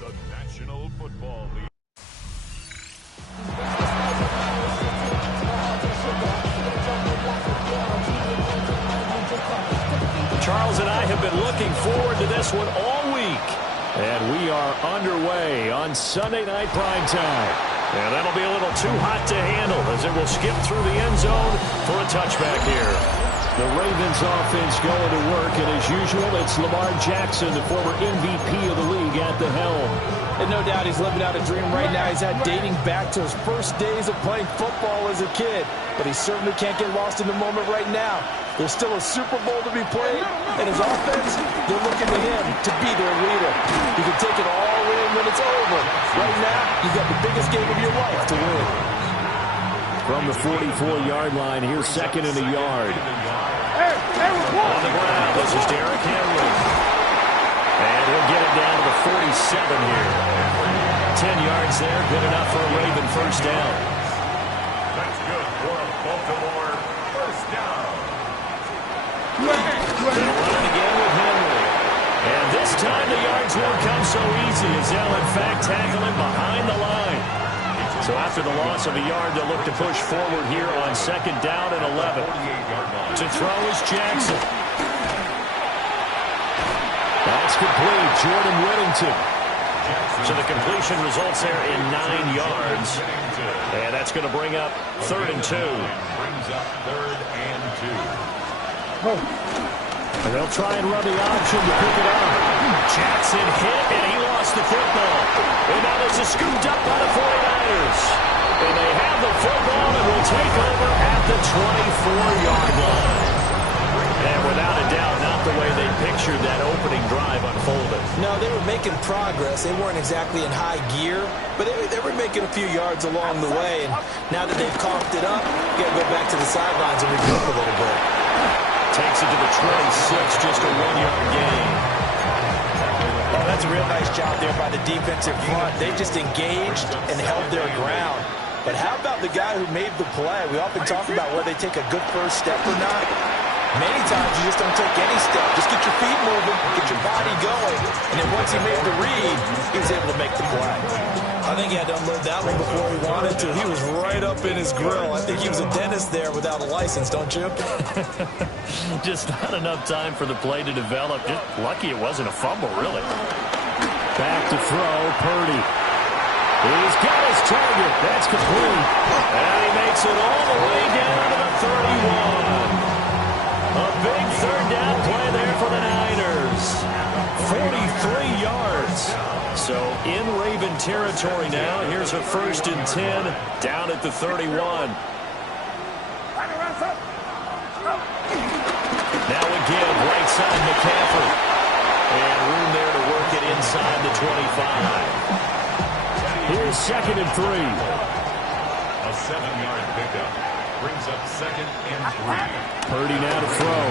the National Football League. Charles and I have been looking forward to this one all week. And we are underway on Sunday night primetime. And that'll be a little too hot to handle as it will skip through the end zone for a touchback here. The Ravens offense going to work, and as usual, it's Lamar Jackson, the former MVP of the league, at the helm. And no doubt he's living out a dream right now. He's had dating back to his first days of playing football as a kid. But he certainly can't get lost in the moment right now. There's still a Super Bowl to be played, and his offense, they're looking to him to be their leader. He can take it all in when it's over. Right now, you've got the biggest game of your life to win. From the 44-yard line, here's second and a yard. On the ground, this is Derrick Henry. And he'll get it down to the 47 here. 10 yards there, good enough for a Raven first down. That's good for a Baltimore first down. They'll run it again with Henry. And this time the yards won't come so easy as they'll in fact tackle him behind the line. So after the loss of a yard, they'll look to push forward here on second down and 11. To throw is Jackson. That's complete. Jordan Whittington. So the completion results there in 9 yards. And that's going to bring up 3rd and 2. Brings up 3rd and 2. And they'll try and run the option to pick it up. Jackson hit, and he lost the football. And now this is scooped up by the 49ers. And they have the football and will take over at the 24-yard line. And without a doubt, not the way they pictured that opening drive unfolded. No, they were making progress. They weren't exactly in high gear, but they were making a few yards along the way. And now that they've coughed it up, you got to go back to the sidelines and regroup a little bit. Takes it to the 26, just a 1-yard gain. Oh, that's a real nice job there by the defensive front. They just engaged and held their ground. But how about the guy who made the play? We often talk about whether they take a good first step or not. Many times you just don't take any step. Just get your feet moving, get your body going. And then once he made the read, he was able to make the play. I think he had to unload that one before he wanted to. He was right up in his grill. I think he was a dentist there without a license, don't you? Just not enough time for the play to develop. Just lucky it wasn't a fumble, really. Back to throw, Purdy. He's got his target. That's complete. And he makes it all the way down to the 31. A big third down play there for the Niners. 43 yards. So in Raven territory now. Here's a 1st and 10 down at the 31. Now again, right side McCaffrey. And room there to work it inside the 25. Here's 2nd and 3. A 7-yard pickup. Brings up 2nd and 3. Purdy now to throw.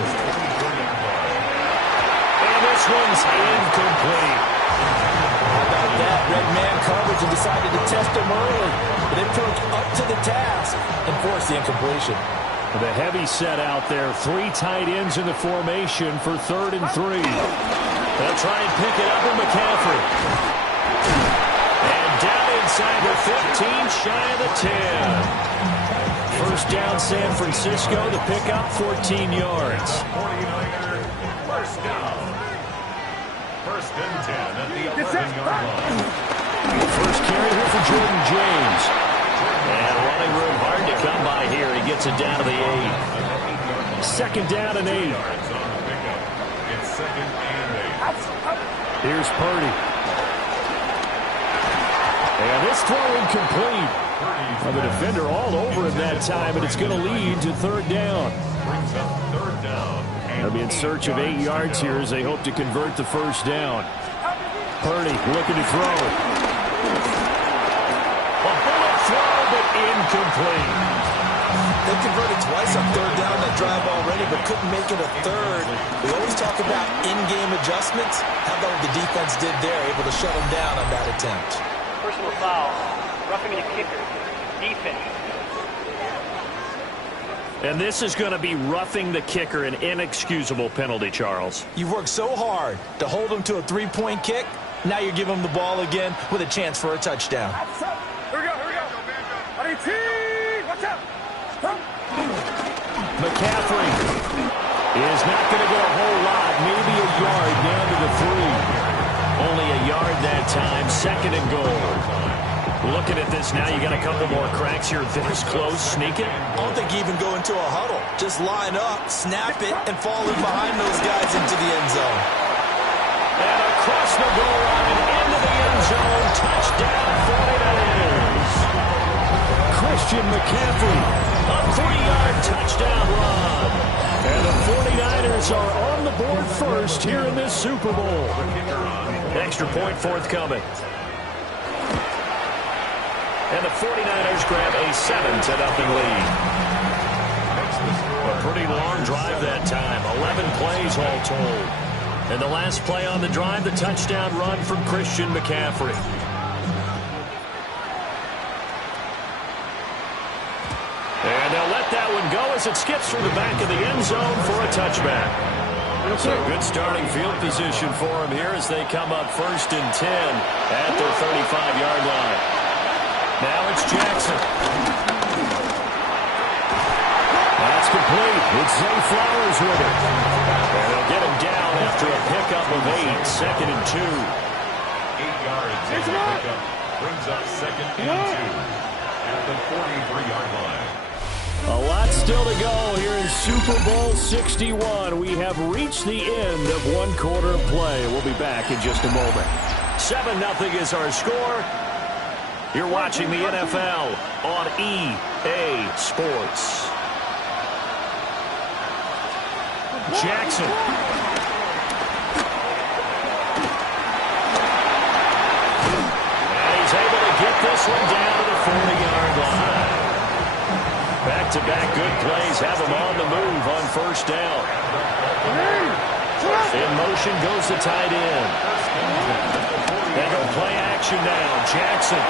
And this one's incomplete. How about that? Red man coverage and decided to test him early. But they proved up to the task and forced the incompletion. The heavy set out there. 3 tight ends in the formation for 3rd and 3. They'll try and pick it up with McCaffrey. And down inside the 15, shy of the 10. First down, San Francisco. The pickup, 14 yards. 49er first down. 1st and 10 at the 11-yard line. First carry here for Jordan James. And running room hard to come by here. He gets it down to the 8. 2nd down and 8. Yards on the pickup. It's 2nd and 8. Here's Purdy. And this throw incomplete. Well, the defender all over him that time, and it's going to lead to 3rd down. Brings up 3rd down. They'll be in search of 8 yards here as they hope to convert the first down. Purdy looking to throw. A bullet throw, but incomplete. They converted twice on 3rd down that drive already, but couldn't make it a 3rd. We always talk about in-game adjustments. How about what the defense did there, able to shut them down on that attempt? Personal foul, roughing the kicker, defense. And this is going to be roughing the kicker, an inexcusable penalty, Charles. You've worked so hard to hold them to a 3-point kick. Now you're giving him the ball again with a chance for a touchdown. Here we go. Watch out. McCaffrey is not going to go a whole lot. Maybe a yard down to the 3. Only a yard that time. 2nd and goal. Looking at this now, you got a couple more cracks here. This close, sneak it. I don't think you even go into a huddle. Just line up, snap it, and fall in behind those guys into the end zone. And across the goal line, into the end zone. Touchdown, 49ers. Christian McCaffrey, a 3-yard touchdown run. And the 49ers are on the board first here in this Super Bowl. Extra point forthcoming. And the 49ers grab a 7-0 lead. A pretty long drive that time. 11 plays all told. And the last play on the drive, the touchdown run from Christian McCaffrey. And they'll let that one go as it skips through the back of the end zone for a touchback. So good starting field position for them here as they come up 1st and 10 at their 35-yard line. Now it's Jackson. That's complete. It's Zay Flowers with it. And they'll get him down after a pickup of 8. 2nd and 2. 8 yards in the pickup. Brings up 2nd and 2 at the 43-yard line. A lot still to go here in Super Bowl 61. We have reached the end of one quarter of play. We'll be back in just a moment. 7-0 is our score. You're watching the NFL on EA Sports. Jackson. And he's able to get this one down to the 40-yard line. Back-to-back good plays have him on the move on 1st down. In motion goes the tight end. And they'll play action now. Jackson.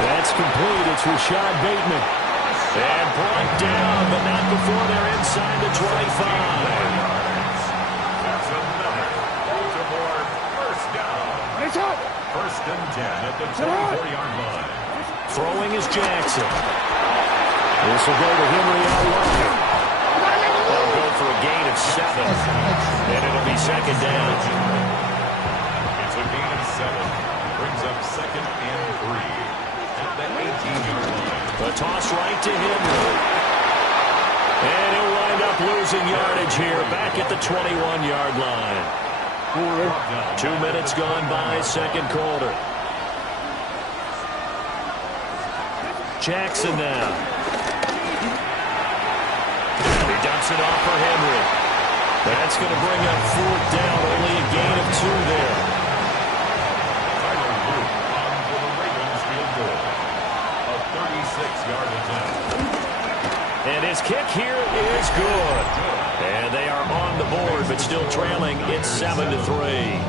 That's complete. It's Rashad Bateman. And brought down, but not before they're inside the 25. That's another Baltimore 1st down. 1st and 10 at the 24-yard line. Throwing is Jackson. This will go to Henry out wide. They'll go for a gain of 7. And it'll be 2nd down. It's a gain of 7. Brings up 2nd and 3 at the 18-yard line. The toss right to Henry. And he'll wind up losing yardage here back at the 21-yard line. 2 minutes gone by, 2nd quarter. Jackson now. And he dumps it off for Henry. That's going to bring up 4th down, only a gain of 2 there. For the Ravens field goal. A 36-yard attempt. And his kick here is good. And they are on the board, but still trailing. It's 7-3.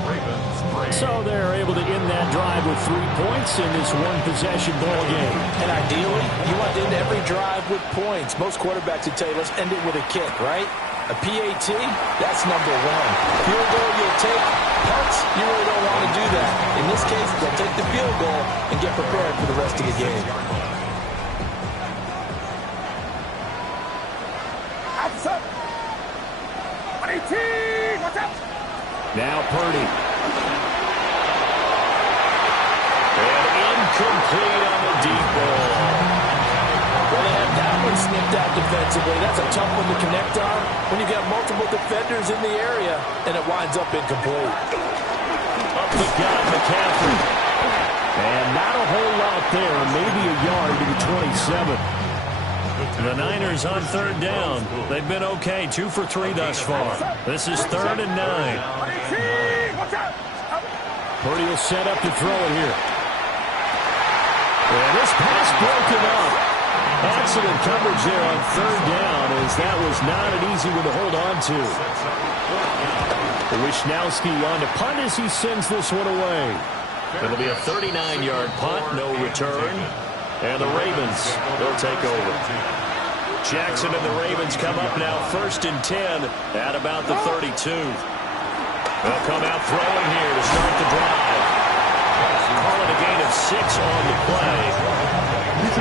So they're able to end that drive with 3 points in this one-possession ball game. And ideally, you want to end every drive with points. Most quarterbacks would tell you, let's end it with a kick, right? A PAT, that's number 1. Field goal you'll take. Punts, you really don't want to do that. In this case, they'll take the field goal and get prepared for the rest of the game. Now Purdy. And incomplete on the deep ball. Well, they had that one snipped out defensively. That's a tough one to connect on when you've got multiple defenders in the area, and it winds up incomplete. Up the gut, McCaffrey. And not a whole lot there, maybe a yard to the 27. The Niners on 3rd down. They've been okay, 2 for 3 thus far. This is 3rd and 9. Purdy will set up to throw it here. And this pass broken up. Excellent coverage there on 3rd down, as that was not an easy one to hold on to. Wishnowski on to punt as he sends this one away. It'll be a 39-yard punt, no return. And the Ravens, they'll take over. Jackson and the Ravens come up now 1st and 10 at about the 32. They'll come out throwing here to start the drive. of 6 on the play.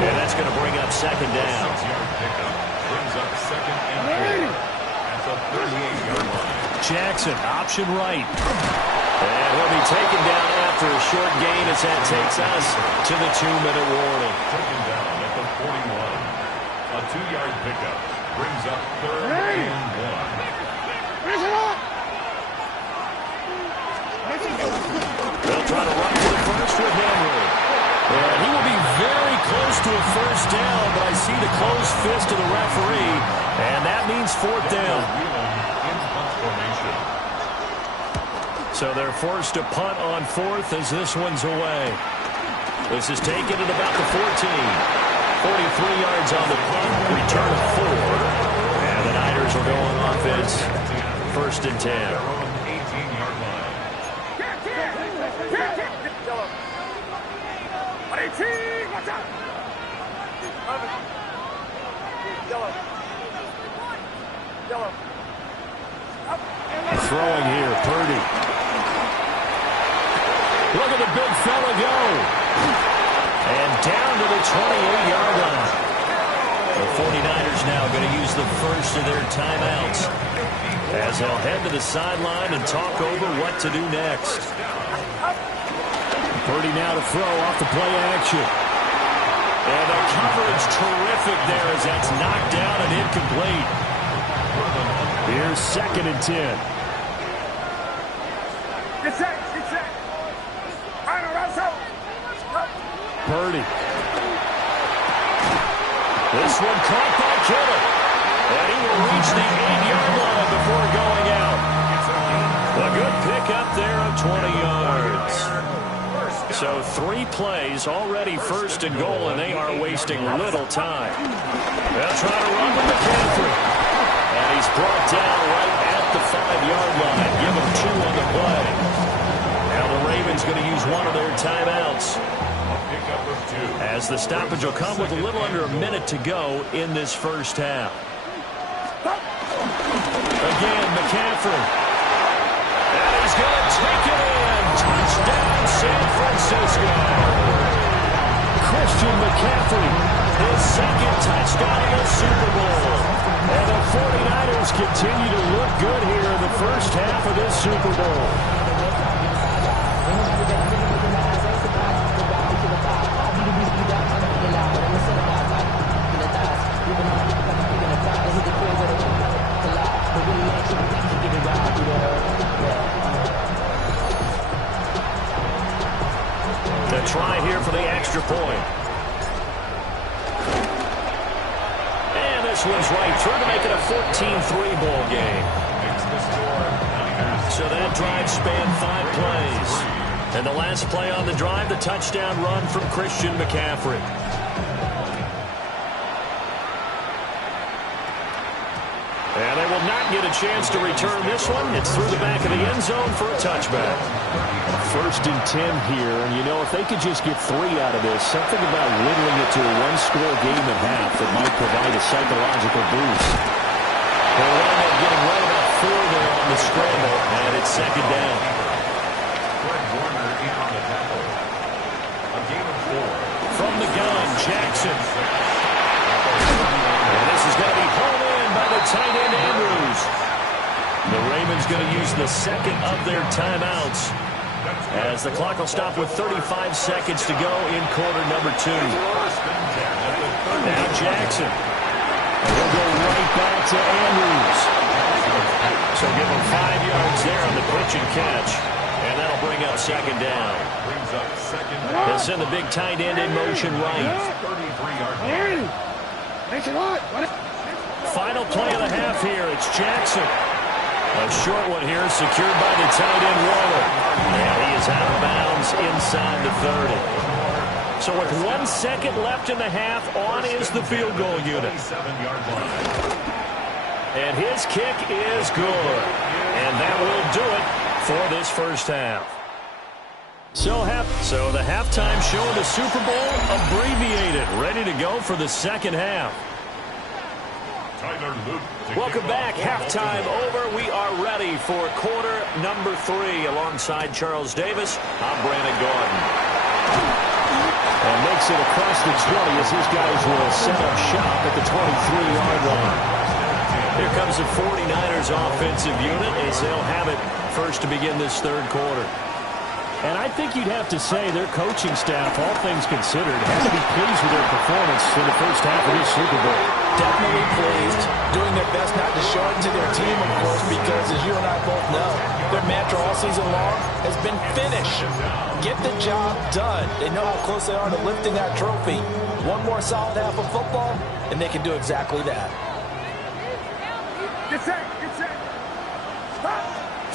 And that's going to bring up second down. 6-yard pickup brings up second and 4 at the 38-yard line. Jackson, option right. And he'll be taken down after a short gain as that takes us to the 2-minute warning. Taken down at the 41. A 2-yard pickup brings up third and 1. They'll try to run to the first with Henry. And he will be very close to a first down, but I see the closed fist of the referee, and that means fourth down. In punt formation. So they're forced to punt on fourth as this one's away. This is taken at about the 14. 43 yards on the punt, return of 4. And the Niners will go on offense, first and 10. 18-yard line. Throwing here, Purdy. Look at the big fella go. And down to the 28-yard line. The 49ers now going to use the first of their timeouts as they'll head to the sideline and talk over what to do next. Purdy now to throw off the play action. And the coverage terrific there as that's knocked down and incomplete. Here's second and 10. Purdy. This one caught by Kittle. And he will reach the 8-yard line before going out. A good pickup there of 20 yards. So 3 plays already first and goal, and they are wasting little time. They'll try to run to McCaffrey. And he's brought down right at the 5-yard line. Give him 2 on the play. Now the Ravens going to use one of their timeouts. As the stoppage will come with a little under a minute to go in this first half. Again, McCaffrey. And he's going to take it in. Touchdown, San Francisco. Christian McCaffrey, his second touchdown in the Super Bowl. And the 49ers continue to look good here in the first half of this Super Bowl. The try here for the extra point. And this one's right through to make it a 14-3 ball game. So that drive spanned 5 plays. And the last play on the drive, the touchdown run from Christian McCaffrey. And they will not get a chance to return this one. It's through the back of the end zone for a touchback. First and 10 here, and you know, if they could just get 3 out of this, something about whittling it to a 1-score game at half that might provide a psychological boost. They'll wind up getting right about 4 there on the scramble, and it's second down. From the gun, Jackson. And this is going to be home in by the tight end, Andrews. The Ravens going to use the second of their timeouts as the clock will stop with 35 seconds to go in quarter number 2. Now Jackson. He'll go right back to Andrews. So give him 5 yards there on the pitch and catch. And that'll bring up second down. They'll send the big tight end in motion right. Final play of the half here. It's Jackson. A short one here secured by the tight end Waller. And he is out of bounds inside the 30. So with 1 second left in the half, on is the field goal unit. And his kick is good. And that will do it for this first half. So the halftime show of the Super Bowl abbreviated, ready to go for the second half. Welcome back. Halftime over. We are ready for quarter number 3. Alongside Charles Davis, I'm Brandon Gordon. And makes it across the 20 as his guys will set up shop at the 23-yard line. Here comes the 49ers offensive unit as they'll have it first to begin this third quarter. And I think you'd have to say their coaching staff, all things considered, has to be pleased with their performance in the first half of this Super Bowl. Definitely pleased. Doing their best not to show it to their team, of course, because as you and I both know, their mantra all season long has been finish. Get the job done. They know how close they are to lifting that trophy. One more solid half of football, and they can do exactly that. Get set.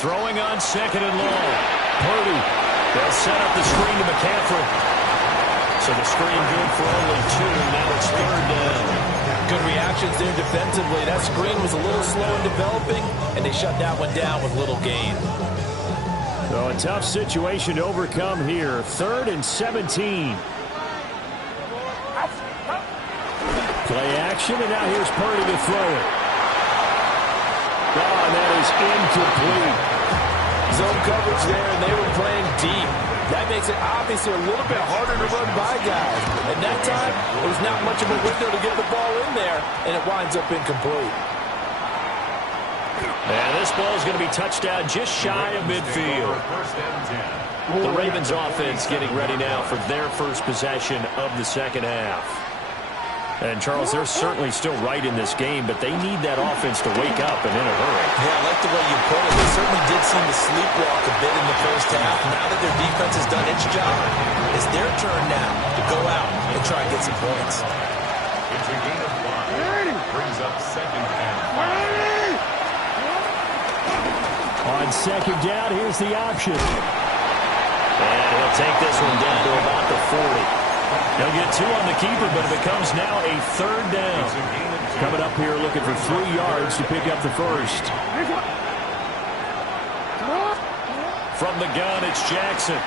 Throwing on second and long. Purdy. They'll set up the screen to McCaffrey. So the screen good for only 2. Now it's third down. Good reactions there defensively. That screen was a little slow in developing, and they shut that one down with little gain. So a tough situation to overcome here. 3rd and 17. Play action, and now here's Purdy to throw it. Oh, and that is incomplete. Zone coverage there, and they were playing deep. That makes it obviously a little bit harder to run by guys. At that time, there was not much of a window to get the ball in there, and it winds up incomplete. And this ball is going to be touched down just shy of midfield. The Ravens offense getting ready now for their first possession of the second half. And, Charles, they're certainly still right in this game, but they need that offense to wake up and in a hurry. Yeah, I like the way you put it. They certainly did seem to sleepwalk a bit in the first half. Now that their defense has done its job, it's their turn now to go out and try and get some points. It's a gain of 5. Brings up second and 5. On second down, here's the option. And he'll take this one down to about the 40. He'll get 2 on the keeper, but it becomes now a third down. Coming up here looking for 3 yards to pick up the first. From the gun, it's Jackson. And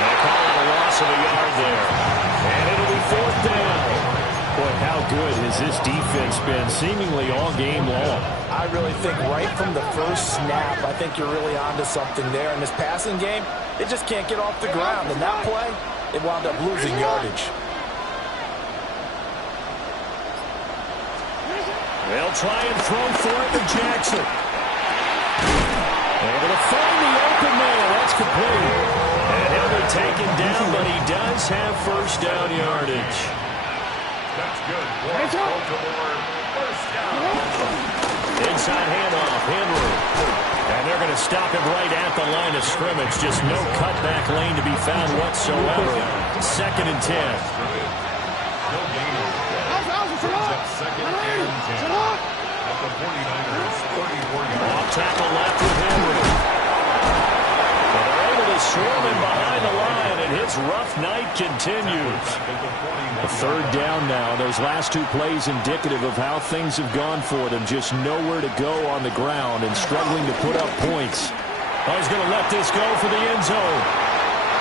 they call it a loss of a yard there. And it'll be 4th down. Boy, how good has this defense been seemingly all game long? I really think right from the first snap, I think you're really onto something there. In this passing game, they just can't get off the ground. In that play, they wound up losing yardage. They'll try and throw for it to Jackson. Able to find the open man. That's complete. And he'll be taken down, but he does have first down yardage. That's good. First down. Inside handoff, Henry. And they're going to stop him right at the line of scrimmage. Just no cutback lane to be found whatsoever. 2nd and 10. No gain of 10. Brings up second and 10. At the 49ers, 34-yard. Off tackle left with Henry. And they're able to swarm him behind the line, and his rough night continues. A third down now. Those last 2 plays indicative of how things have gone for them. Just nowhere to go on the ground and struggling to put up points. Oh, he's going to let this go for the end zone.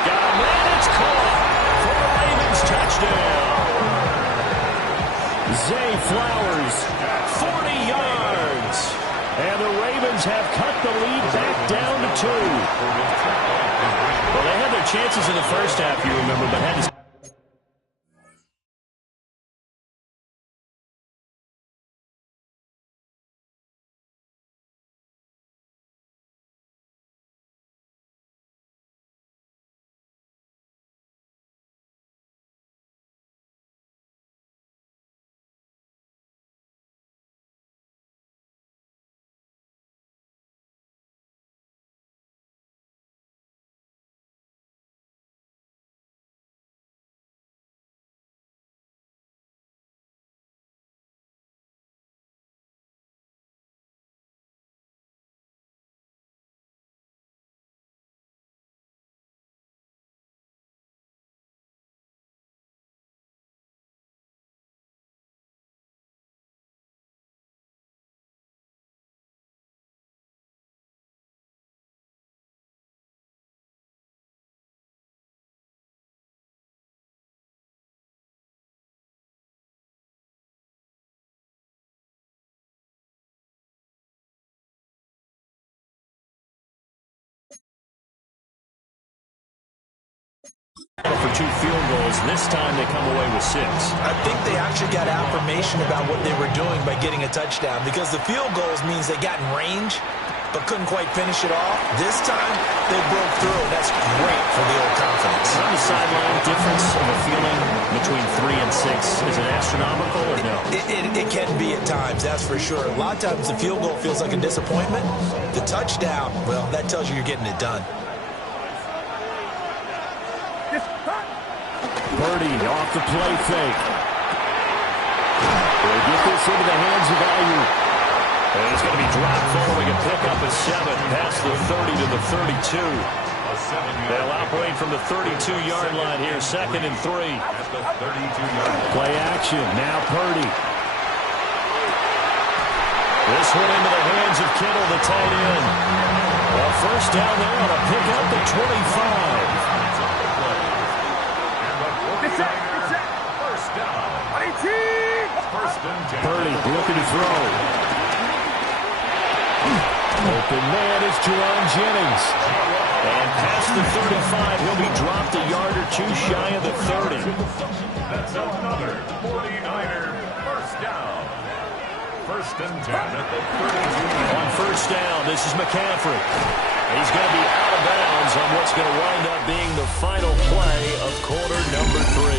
Got a man. It's caught for a Ravens touchdown. Zay Flowers, 40 yards. And the Ravens have cut the lead back down to 2. Well, they had their chances in the first half, you remember, but had to for 2 field goals. This time they come away with 6. I think they actually got affirmation about what they were doing by getting a touchdown, because the field goals means they got in range but couldn't quite finish it off. This time, they broke through. That's great for the old confidence. On the sideline, difference of a feeling between 3 and 6. Is it astronomical or no? It can be at times, that's for sure. A lot of times the field goal feels like a disappointment. The touchdown, well, that tells you you're getting it done. Purdy off the play fake. They get this into the hands of Ayuk. And it's going to be dropped following a pickup of 7 past the 30 to the 32. They'll operate from the 32-yard line here, 2nd and 3. Play action, now Purdy. This one into the hands of Kittle, the tight end. Well, first down there on a pickup to 25. Purdy looking to throw. Open man is Jerron Jennings. And past the 35, he'll be dropped a yard or 2 shy of the 30. That's another 49er first down. 1st and 10 at the 32. On first down, this is McCaffrey. He's going to be out of bounds on what's going to wind up being the final play of quarter number 3.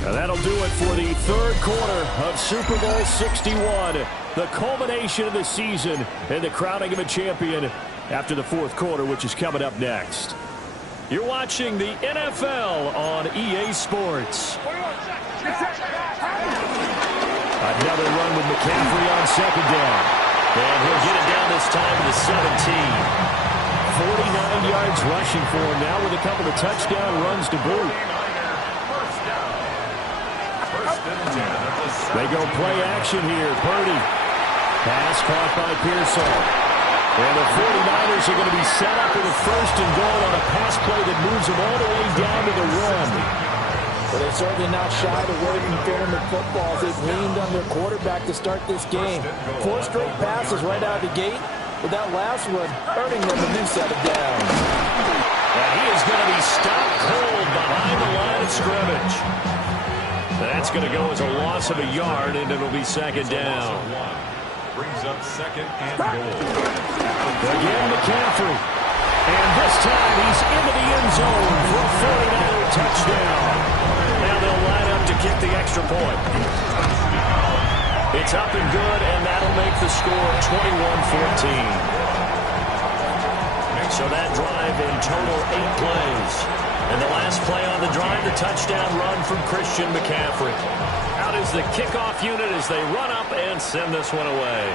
And that'll do it for the 3rd quarter of Super Bowl 61. The culmination of the season and the crowning of a champion after the 4th quarter, which is coming up next. You're watching the NFL on EA Sports. Another run with McCaffrey on 2nd down. And he'll get it down this time to the 17. 49 yards rushing for him now with a couple of touchdown runs to boot. They go play action here. Purdy. Pass caught by Pearsall. And the 49ers are going to be set up with a 1st and goal on a pass play that moves them all the way down to the 1. But they're certainly not shied away from throwing the football. They've leaned on their quarterback to start this game. 4 straight passes right out of the gate, with that last one earning them a new set of downs. And he is going to be stopped cold behind the line of scrimmage. That's going to go as a loss of a yard, and it'll be 2nd down. Brings up 2nd and goal. Again, McCaffrey. And this time he's into the end zone for a 49er touchdown. Now they'll line up to kick the extra point. It's up and good, and that'll make the score 21-14. So that drive in total 8 plays. And the last play on the drive, the touchdown run from Christian McCaffrey. Out is the kickoff unit as they run up and send this one away.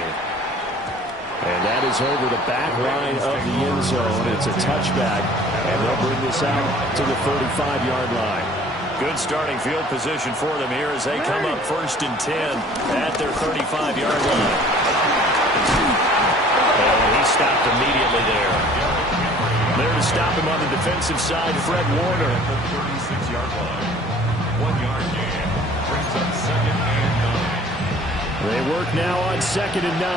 And that is over the back line of the end zone. It's a touchback, and they'll bring this out to the 35-yard line. Good starting field position for them here as they come up 1st and 10 at their 35-yard line. And he stopped immediately there. There to stop him on the defensive side, Fred Warner. At the 36-yard line. 1-yard gain. Brings up 2nd and 9. They work now on 2nd and 9.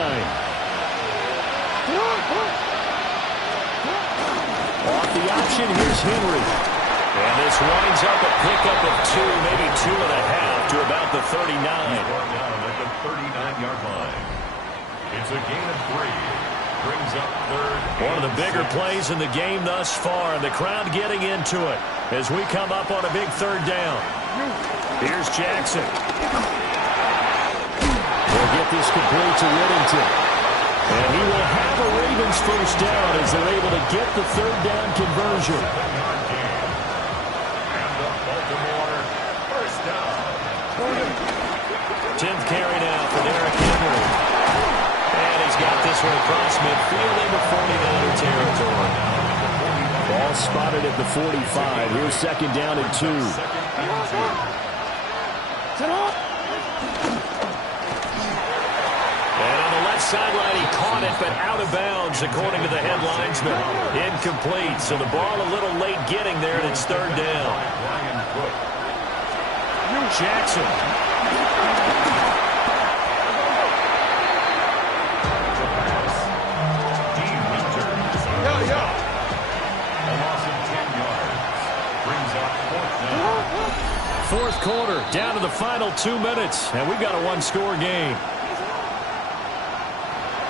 Off the option, here's Henry. And this winds up a pickup of 2, maybe 2.5 to about the 39. Down at the 39-yard line. It's a gain of 3. Brings up 3rd. One of the bigger plays in the game thus far, and the crowd getting into it as we come up on a big 3rd down. Here's Jackson. They'll get this complete to Whittington. And he will have a Ravens 1st down as they're able to get the 3rd down conversion. And the Baltimore 1st down. 10th carry now for Derrick Henry. And he's got this one across midfield into 49er territory. Ball spotted at the 45. Here's 2nd down and 2. And on the left sideline, he caught it, but out of bounds, according to the head linesman. Incomplete, so the ball a little late getting there, and it's 3rd down. Jackson. A loss of 10 yards. Brings up Fourth quarter, down to the final 2 minutes, and we've got a one-score game.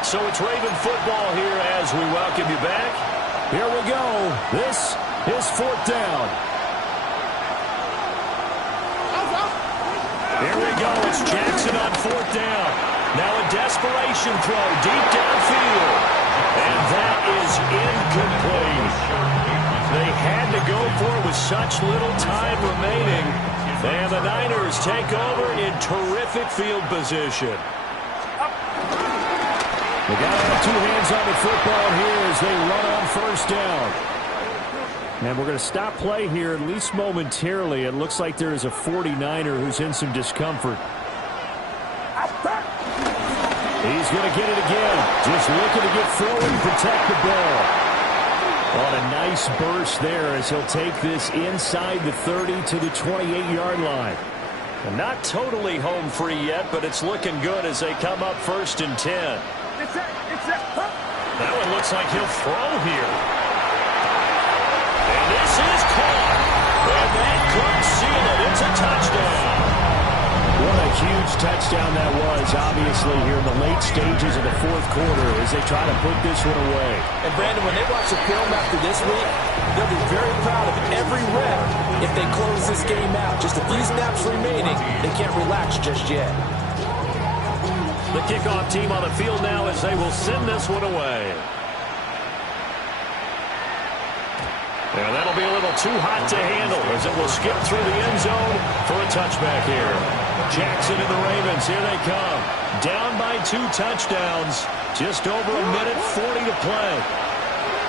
So it's Raven football here as we welcome you back. Here we go. This is fourth down. Here we go. It's Jackson on fourth down. Now a desperation throw deep downfield. And that is incomplete. They had to go for it with such little time remaining. And the Niners take over in terrific field position. They got to have two hands on the football here as they run on first down. And we're going to stop play here, at least momentarily. It looks like there is a 49er who's in some discomfort. He's going to get it again. Just looking to get forward and protect the ball. On a nice burst there as he'll take this inside the 30 to the 28-yard line. And not totally home free yet, but it's looking good as they come up first and 10. That one looks like he'll throw here. And this is caught. And that could seal it. It's a touchdown. What a huge touchdown that was, obviously, here in the late stages of the fourth quarter as they try to put this one away. And, Brandon, when they watch the film after this week, they'll be very proud of every rep if they close this game out. Just a few snaps remaining. They can't relax just yet. The kickoff team on the field now as they will send this one away. And that'll be a little too hot to handle as it will skip through the end zone for a touchback here. Jackson and the Ravens, here they come. Down by 2 touchdowns. Just over a minute 40 to play.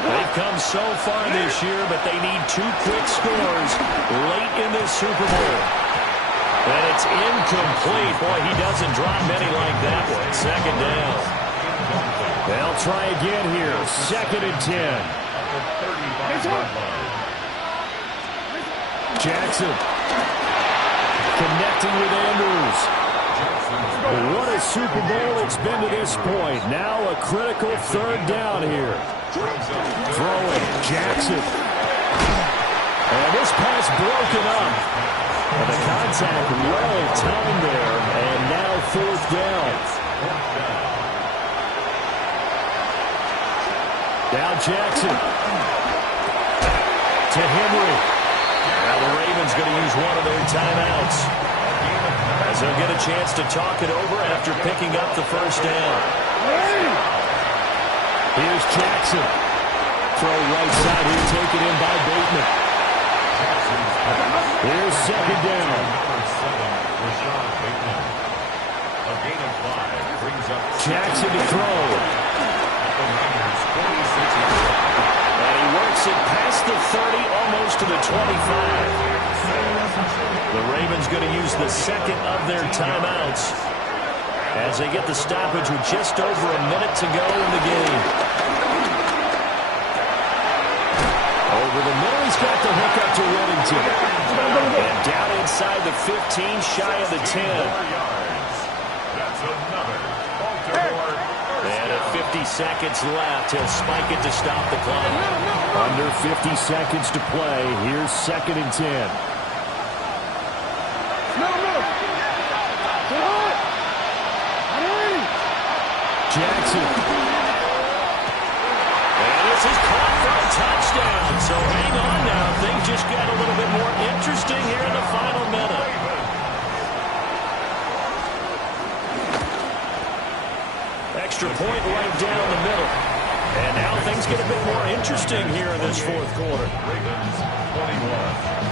They've come so far this year, but they need 2 quick scores late in this Super Bowl. And it's incomplete. Boy, he doesn't drop many like that one. Second down. They'll try again here. Second and 10. Jackson connecting with Andrews. What a Super Bowl it's been to this point. Now a critical third down here. Throwing Jackson. And this pass broken up. And the contact well timed there. And now fourth down. Now Jackson to Henry. Now the Ravens going to use one of their timeouts as they'll get a chance to talk it over after picking up the first down. Here's Jackson. Throw right side here, taken in by Bateman. Here's second down. Jackson to throw. And he works it past the 30, almost to the 25. The Ravens going to use the second of their timeouts as they get the stoppage with just over a minute to go in the game. Over the middle, he's got the hook up to Whittington. And down inside the 15, shy of the 10. And at 50 seconds left, he'll spike it to stop the clock. Under 50 seconds to play. Here's second and 10. Jackson. And this is caught for a touchdown. So hang on now. Things just got a little bit more interesting here in the final minute. Extra point right down the middle. And now things get a bit more interesting here in this fourth quarter. Ravens 21.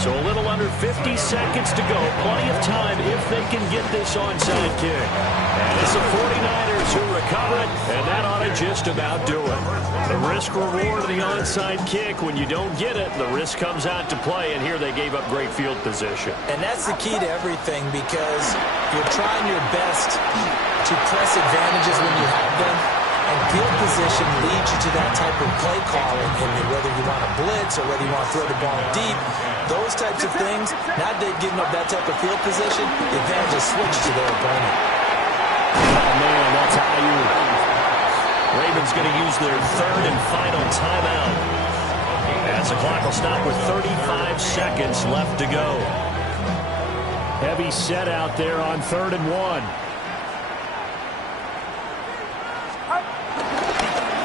So a little under 50 seconds to go. Plenty of time if they can get this onside kick. And it's the 49ers who recover it, and that ought to just about do it. The risk-reward of the onside kick, when you don't get it, the risk comes out to play, and here they gave up great field position. And that's the key to everything, because you're trying your best to press advantages when you have them. And field position leads you to that type of play calling, and whether you want to blitz or whether you want to throw the ball deep, those types of things, not giving up that type of field position, the advantage is switched to their opponent. Oh, man, that's how you... Ravens going to use their third and final timeout As the clock will stop with 35 seconds left to go. Heavy set out there on 3rd and 1.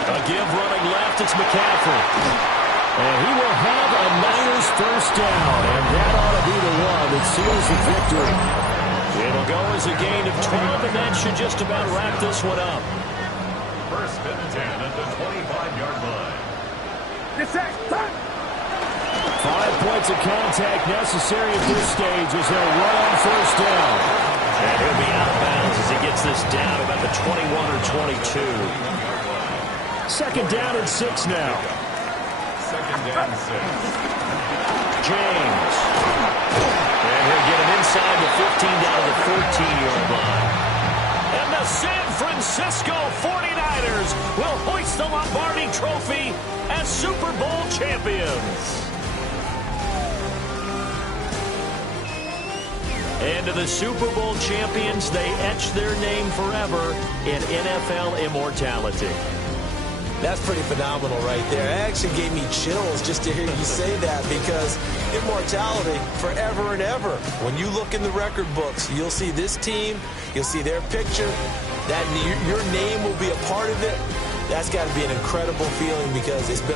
A give running left, it's McCaffrey. And he will have a Niners first down, and that ought to be the one that seals the victory. It'll go as a gain of 12, and that should just about wrap this one up. First and 10 at the 25-yard line. 5 points of contact necessary at this stage as they'll run on first down. And he'll be out of bounds as he gets this down about the 21 or 22. 2nd down and 6 now. 2nd down 6. James. And he'll get it inside the 15 down to the 14-yard line. And the San Francisco 49ers will hoist the Lombardi Trophy as Super Bowl champions. And to the Super Bowl champions, they etch their name forever in NFL immortality. That's pretty phenomenal right there. It actually gave me chills just to hear you say that, because immortality forever and ever. When you look in the record books, you'll see this team, you'll see their picture, that your name will be a part of it. That's got to be an incredible feeling, because it's been a